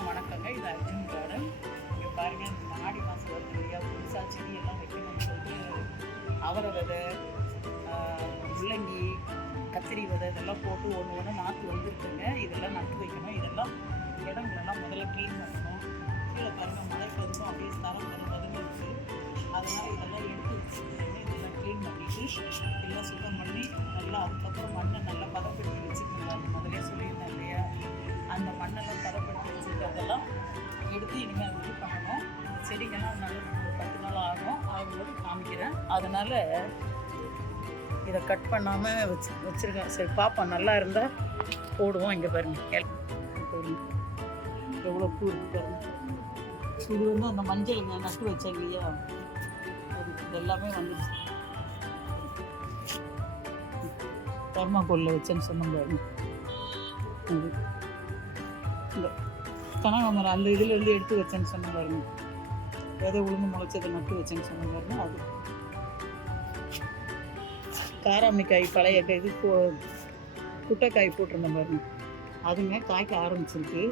எல்லாருக்கும் வணக்கங்க. இது அர்ஜுன் கார்டன். இங்கே பாருங்கள், இந்த ஆடி மாதம் வருது இல்லையா, புதுசாக செடியெல்லாம் வைக்கணும்னு சொல்லிட்டு அவரை விதை, முள்ளங்கி, கத்திரி விதை இதெல்லாம் போட்டு ஒன்று நாற்று வந்துருக்குங்க. இதெல்லாம் நட்டு வைக்கணும். இதெல்லாம் இடங்களெல்லாம் முதல்ல க்ளீன் பண்ணணும். கீழே பாருங்கள், மழை பெருசும் அப்படியே தரம் வருதுன்னு இருக்குது. அதனால் இதெல்லாம் எடுத்து வச்சுருக்கேங்க. இதெல்லாம் க்ளீன் பண்ணிவிட்டு எல்லாம் சுத்தம் பண்ணி நல்லா அதுக்கப்புறம் மண்ணை நல்லா பதப்படுத்தி வச்சுருக்கேன். முதலே சொல்லியிருந்தேன் இல்லையா, அந்த மண்ணெல்லாம் பதப்படுத்தி வச்சுருக்கிறதெல்லாம் எடுத்து இனிமேல் அது இது பண்ணணும். இந்த செடிகள்லாம் நல்லா 10 நாள் ஆகும்போது காமிக்கிறேன். அதனால் இதை கட் பண்ணாமல் வச்சுருக்கேன். சரி பார்ப்போம், நல்லா இருந்தால் போடுவோம். இங்கே பாருங்கள் எவ்வளோ பூ இருக்குது பாருங்கள். இது வந்து அந்த மஞ்சளுங்க நட்டு வச்சேன் இல்லையா, அது எல்லாமே வந்துடுச்சு. தர்மாக்கோலில் வச்சேன்னு சொன்ன பாருங்க. இந்த கனகாமரம் அந்த இதுலேருந்து எடுத்து வச்சேன்னு சொன்ன பாருங்க. விதை உளுந்து முளைச்சதை நட்டு வச்சேன்னு சொன்ன பாருங்க. அது காராமணிக்காய் பழைய இது குட்டைக்காய் போட்டிருந்தேன் பாருங்க. அதுங்க காய்க்க ஆரம்பிச்சிருக்கு.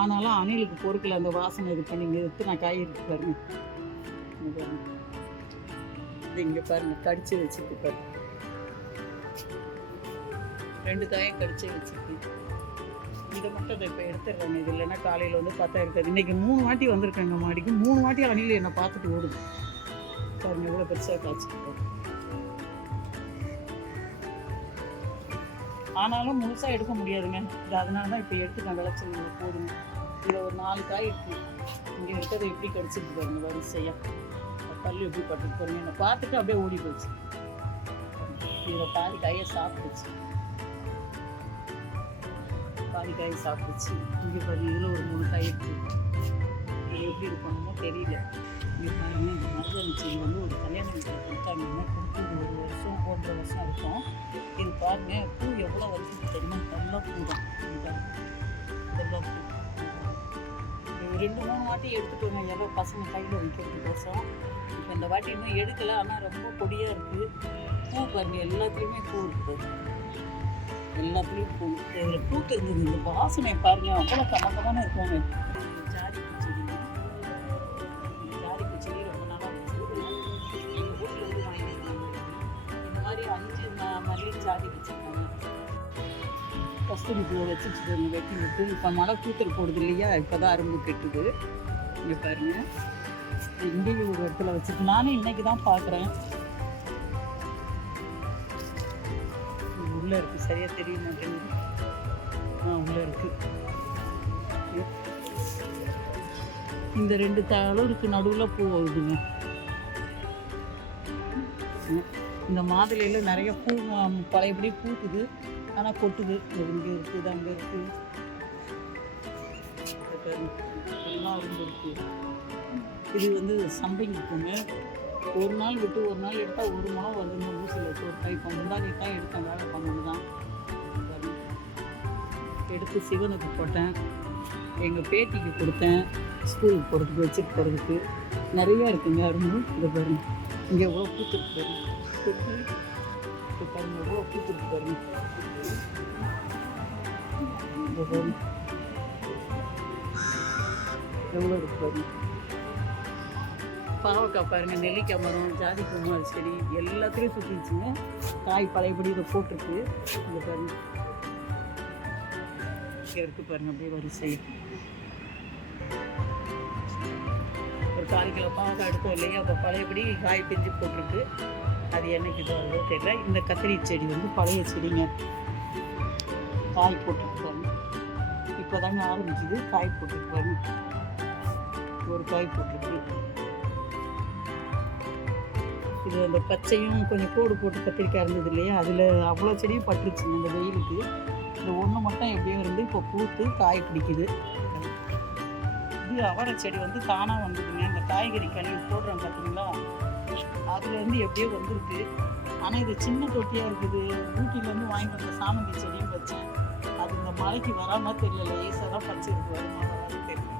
ஆனாலும் அணிலுக்கு பொறுக்கல, அந்த வாசனை இது பண்ணி இங்கே எடுத்து நான் காய் இருக்கு பாருங்க. இது இங்கே பாருங்க, கடிச்சு வச்சுருக்கு பாருங்க. 2 காயும் கடிச்சு வச்சுருக்கு. இதை மட்டும் அதை இப்போ எடுத்துடுறாங்க. இது இல்லைன்னா காலையில் வந்து பார்த்தா இருக்காது. இன்றைக்கி 3 வாட்டி வந்திருக்காங்க மாடிக்கு. 3 வாட்டி அணில் என்னை பார்த்துட்டு ஓடுது பாருங்க. எவ்வளோ பெருசாக காய்ச்சிருக்கோம். ஆனாலும் முழுசாக எடுக்க முடியாதுங்க. இது அதனால தான் இப்போ எடுத்துட்டேன். விளைச்சல் போடுங்க. இதில் ஒரு 4 காய் இருக்குது. இங்கே இருக்கிறத எப்படி கடிச்சிட்டு பாருங்க வரிசையாக. பல்லு எப்படி பட்டுட்டு பாருங்க. என்னை பார்த்துட்டு அப்படியே ஓடி போச்சு. இதில் பாதி காயை சாப்பிடுச்சு. பாதி காய் சாப்பிடுச்சு. இங்கே பாருங்க, இதில் ஒரு 3 காய் இருக்குது. இது எப்படி இருக்கணுமோ தெரியல. இங்கே பாருங்க, இந்த மருதாணி செடி வந்து ஒரு கல்யாண வீட்டில் கொடுத்தாங்கன்னா கொடுத்து 1 வருஷம் 1.5 வருஷம் இருக்கும். இது பாருங்க, பூ எவ்வளோ வருஷத்துக்கு தெரியுமா? நல்லா பூ தான். இதெல்லாம் பூ 2-3 வாட்டி எடுத்துட்டோங்க. எவ்வளோ பசங்க கையில் வைக்கிறதுக்கோசம். இப்போ இந்த வாட்டி இன்னும் எடுக்கலை. ஆனால் ரொம்ப பொடியாக இருக்குது. பூ பாருங்க, எல்லாத்துலேயுமே பூ இருக்குது. எல்லாத்துலேயும் பூ. இதில் பூத்து இருந்தது. இந்த வாசனை பாருங்க, அவ்வளோ கமக்கமான இருக்குங்க. ஜாதிப்பூ செடி. ஜாதிப்பூ செடி ரொம்ப நாளாக வச்சுருக்கு. எங்கள் வீட்டில் வந்து வாங்கியிருக்காங்க. இந்த மாதிரி 5 மல்லி ஜாதி வச்சுருக்காங்க. கஸ்தூரி பூவை வச்சுட்டு வெட்டி விட்டு இப்போ மழை பூத்தல் போடுது இல்லையா, இப்போ தான் அரும்பு கெட்டுது. இங்கே பாருங்க, இங்கேயும் ஒரு இடத்துல வச்சுருக்கு. நானே இன்னைக்கு தான் பார்க்குறேன். உள்ளே இருக்குது, சரியாக தெரிய மாட்டேங்குது. உள்ளே இருக்குது. இந்த 2 தளருக்கு நடுவில் பூ வருதுங்க. இந்த மாதுளையில் நிறைய பூ பழையபடி பூக்குது. ஆனால் கொட்டுது. இங்கே இருக்குது, அங்கே இருக்குது, எல்லாம் அரும்பு இருக்குது. இது வந்து சம்பங்கி பூங்க. ஒரு நாள் விட்டு ஒரு நாள் எடுத்தால் 1 முளம் வருதுங்க. ஊசியில் வச்சு ஒரு கை. இப்போ முன்னாடி தான் எடுத்தேன், வேலை பண்ணது தான். எடுத்து சிவனுக்கு போட்டேன். எங்கள் பேத்திக்கு கொடுத்தேன், ஸ்கூலுக்கு போகிறதுக்கு வச்சுட்டு போகிறதுக்கு. நிறையா இருக்குங்க அரும்பு. இதை பாருங்க, இங்கே எவ்வளோ பூத்துருக்கு பாருங்க. இப்போ பாருங்க, எவ்வளோ பூத்துருக்கு பாருங்க. இங்கே பாருங்க எவ்வளோ இருக்கு பாருங்க. பாவக்காய் பாருங்கள், நெல்லிக்காய் மரம், ஜாதி பூமாரி செடி எல்லாத்துலேயும் சுற்றிச்சுங்க. காய் பழையபடி இதை போட்டிருக்கு. இங்கே பாருங்க, இங்கே இருக்குது பாருங்கள், அப்படியே வரிசை. ஒரு 4 கிலோ பாவக்காய் எடுத்தோம் இல்லையா, அப்போ பழையபடி காய் பிஞ்சு போட்டிருக்கு. அது என்னைக்கு இதோ தெரியல. இந்த கத்திரி செடி வந்து பழைய செடிங்க. காய் போட்டுருக்கு பாருங்க. இப்போ தாங்க ஆரம்பிக்குது. காய் போட்டுருக்கு பாருங்க. ஒரு காய் போட்டிருக்கு. இது அந்த பச்சையும் கொஞ்சம் கோடு போட்டு கத்திரிக்காய் இருந்தது இல்லையா, அதில் அவ்வளோ செடியும் பட்டுருச்சுங்க இந்த வெயிலுக்கு. இந்த ஒன்று மட்டும் எப்படியோ இருந்து இப்போ பூத்து காய் பிடிக்குது. இது அவரை செடி வந்து தானாக வந்துடுங்க. இந்த காய்கறி கழுவி போடுறோம் பார்த்தீங்களா, அதுலேருந்து எப்படியோ வந்துருக்கு. ஆனால் இது சின்ன தொட்டியாக இருக்குது. ஊட்டிலேருந்து வாங்கிட்டு வந்த சாமந்தி செடியும் வச்சேன். அது இந்த மழைக்கு வராமல் தெரியல, லேசாக தான் பறிச்சிருக்கு. வருமானம் தெரியல,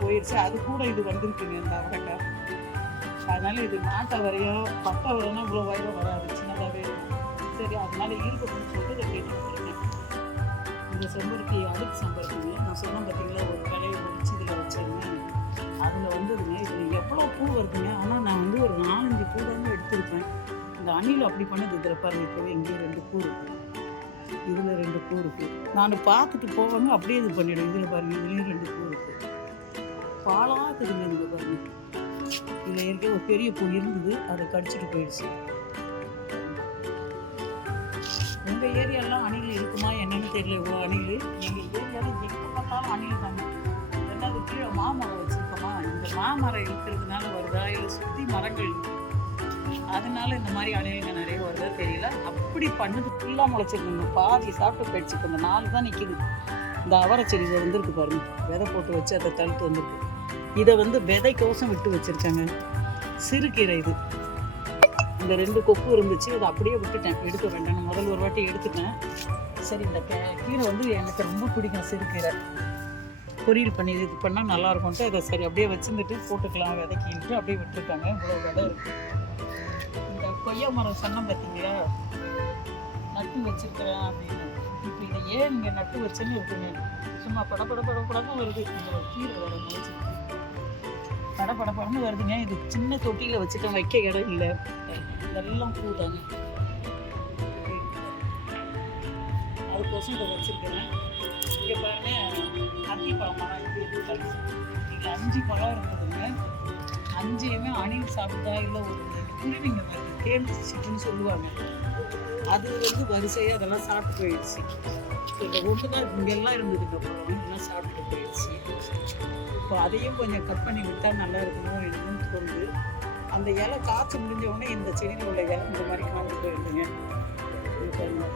போயிடுச்சு. அது கூட இது வந்திருக்குங்க இந்த அவரைக்காய். அதனால் இது நாட்டை வரையோ பட்டை வரைனா இவ்வளோ வயலும் வராது, சின்னதாகவே. சரி, அதனால இருக்கணும்னு சொல்லிட்டு இதை கேட்டு வச்சுருக்கேன். இந்த செம்பருத்தி அடுக்கு செம்பருத்திங்க நான் சொன்னேன் பார்த்தீங்களா, ஒரு கலை செடியில் வச்சிருந்தேன். அதில் வந்ததுங்க இதில் எவ்வளோ பூ வருதுங்க. ஆனால் நான் வந்து ஒரு 4-5 பூ தாங்க எடுத்துருப்பேன். இந்த அணில் அப்படி பண்ணது. இதில் பாருங்க இப்போவே இங்கேயே 2 பூ இருக்குது, இதில் 2 பூ இருக்குது. நான் பார்த்துட்டு போவாங்க அப்படியே இது பண்ணிவிடும். இதில் பாருங்கள் இதுலேயும் 2 பூ இருக்குது. பாலாக்குதுங்க. இதில் பாருங்கள் இதில் ஏற்கனவே ஒரு பெரிய பூ இருந்தது, அதை கடிச்சிட்டு போயிடுச்சு. உங்கள் ஏரியாலாம் அணில் இருக்குமா என்னன்னு தெரியல. இவ்வளோ அணில் எங்கள் ஏரியாவில் எங்கே பார்த்தாலும் அணில் தாங்க. ரெண்டாவது கீழே மாமரம் வச்சுருக்கோமா, இந்த மாமரம் இருக்கிறதுனால வருதா இல்லை சுற்றி மரங்கள் அதனால இந்த மாதிரி அணிலுங்க நிறைய வருதா தெரியல. அப்படி பண்ணது ஃபுல்லாக முளைச்சிருக்குங்க. பாதி சாப்பிட்டு போயிடுச்சு. இப்போ இந்த 4 தான் நிற்கிது. இந்த அவரை செடி வந்துருக்கு பாருங்க, விதை போட்டு வச்சு அதை தழுத்து வந்துருக்கு. இதை வந்து விதைக்கோசம் விட்டு வச்சுருக்காங்க. சிறுகீரை இது. இந்த 2 கொப்பு இருந்துச்சு, அதை அப்படியே விட்டுட்டேன், எடுக்க வேண்டாம். முதல் ஒரு வாட்டி எடுத்துட்டேன். சரி இந்த கீரை வந்து எனக்கு ரொம்ப பிடிக்கும். சிறுகீரை பொரியல் பண்ணி இது பண்ணால் நல்லாயிருக்கும்ட்டு அதை சரி அப்படியே வச்சுருந்துட்டு போட்டுக்கலாம் விதைக்கிட்டு அப்படியே விட்டுருக்காங்க. இவ்வளோ விதை இருக்குது. இந்த கொய்யா மரம் சொன்னோம் பார்த்தீங்களா, நட்டு வச்சுருக்கிறேன் அப்படின்னு. இப்போ இதை ஏன் இங்கே நட்டு வச்சேன்னு இருக்குங்க. சும்மா படப்படன்னு வருது. இந்த கீரை வர முளைச்சி படப்படன்னு வருதுங்க. இது சின்ன தொட்டியில் வச்சுட்டேன், வைக்க இடம் இல்லை. இதெல்லாம் பூ தாங்க. அதுக்கோசம் இதை வச்சுருக்கிறேன். இங்கே பாருங்க அத்திப்பழம் மரம் இதில் 5 பழம் இருந்ததுங்க. 5யுமே அணில் சாப்பிட்டா இல்லை ஒரு குருவிங்க வருது, கேள்விச்சிட்டுன்னு சொல்லுவாங்க. அது வந்து வரிசையாக அதெல்லாம் சாப்பிட்டு போயிடுச்சு. இந்த ஒன்று தான் இங்கெல்லாம் இருந்ததுங்க. அப்புறம் இதெல்லாம் சாப்பிட்டு போயிடுச்சு. இப்போ அதையும் கொஞ்சம் கட் பண்ணி விட்டால் நல்லா இருக்கணும் என்னன்னு தோணுது. அந்த இலை காய்ச்சி முடிஞ்ச உடனே இந்த செடியில் உள்ள இலை இந்த மாதிரி காய்ச்சி போயிருக்குங்க.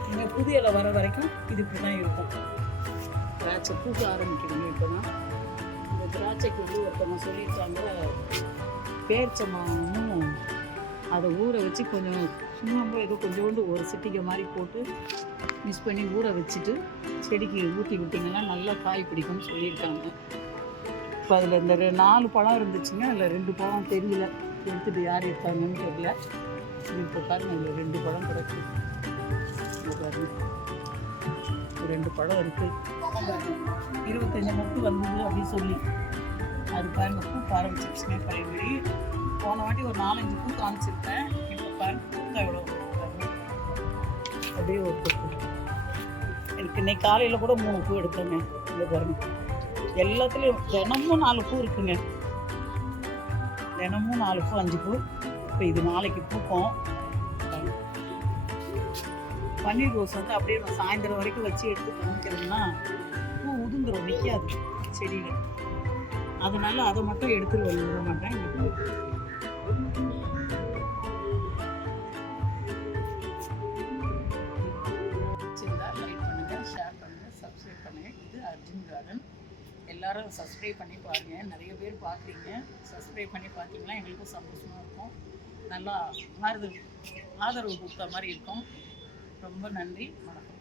இங்கே புது இலை வர வரைக்கும் இது இப்படி தான் இருக்கும். திராட்சை பூக்க ஆரம்பிக்கணுங்க. இப்போ தான் இந்த திராட்சைக்கு வந்து ஒருத்தவங்க சொல்லியிருக்காங்க, பேரிச்சம்பழமும் அதை ஊற வச்சு கொஞ்சம் சும்மா ஏதோ கொஞ்சோண்டு ஒரு சிட்டிகை மாதிரி போட்டு மிக்ஸ் பண்ணி ஊற வச்சுட்டு செடிக்கு ஊற்றி விட்டிங்கன்னா நல்லா காய் பிடிக்கும்னு சொல்லியிருக்காங்க. இப்போ அதில் இந்த 4 பழம் இருந்துச்சுங்க, அதில் 2 பழம் தெரியல, எடுத்துகிட்டு யார் எடுத்தாங்கன்னு தெரியல. இப்போ பாருங்கள் இதில் 2 பழம் கிடக்கு. பாருங்க 2 பழம் இருக்குது. 25 முட்டு வந்தது அப்படின்னு சொல்லி அது பாருங்கள் பூ ஆரம்பிச்சிருச்சுங்க. பழையபடி போன வாட்டி ஒரு 4-5 பூ காமிச்சிருப்பேன். இப்போ பாருங்க பூ எவ்வளோ அப்படியே ஒரு பூ. எனக்கு இன்னைக்கு காலையில் கூட 3 பூ எடுத்தேங்க. இங்கே பாருங்க எல்லாத்துலேயும் தினமும் 4 பூ இருக்குங்க. தினமும் 4 பூ 5 பூ. இப்போ இது நாளைக்கு பூக்கும். பன்னீர் ரோஸ் வந்து அப்படியே சாயந்தரம் வரைக்கும் வச்சு எடுத்து காமிக்கிறதுனா பூ உதுந்துடும், நிற்காது செடியில். அதனால அதை மட்டும் எடுத்துட்டு விட மாட்டேன். லைக் பண்ணுங்கள், ஷேர் பண்ணுங்கள், சப்ஸ்கிரைப் பண்ணுங்கள். இது அர்ஜுன் கார்டன். எல்லோரும் சப்ஸ்கிரைப் பண்ணி பாருங்கள். நிறைய பேர் பார்க்குறீங்க. சப்ஸ்கிரைப் பண்ணி பார்த்தீங்கன்னா எங்களுக்கும் சந்தோஷமாக இருக்கும். நல்லா ஆதரவு கொடுத்த மாதிரி இருக்கும். ரொம்ப நன்றி. வணக்கம்.